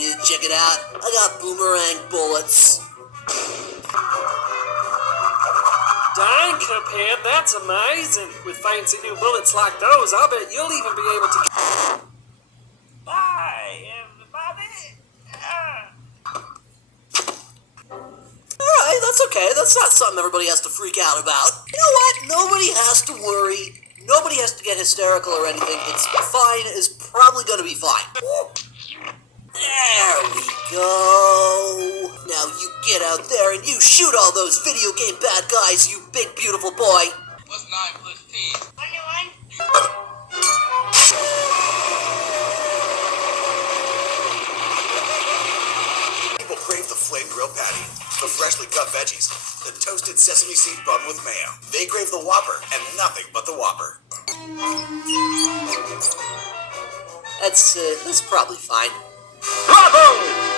dude, check it out. I got boomerang bullets. Dang, Cuphead, that's amazing. With fancy new bullets like those, I bet you'll even be able to... Bye, everybody. Alright, that's okay. That's not something everybody has to freak out about. You know what? Nobody has to worry. Nobody has to get hysterical or anything. It's fine. It's probably going to be fine. There we go. Now you get out there and you shoot all those video game bad guys, you big beautiful boy. What's 9 plus 10? People crave the flame grilled patty, the freshly cut veggies, the toasted sesame seed bun with mayo. They crave the Whopper and nothing but the Whopper. That's probably fine. Bravo!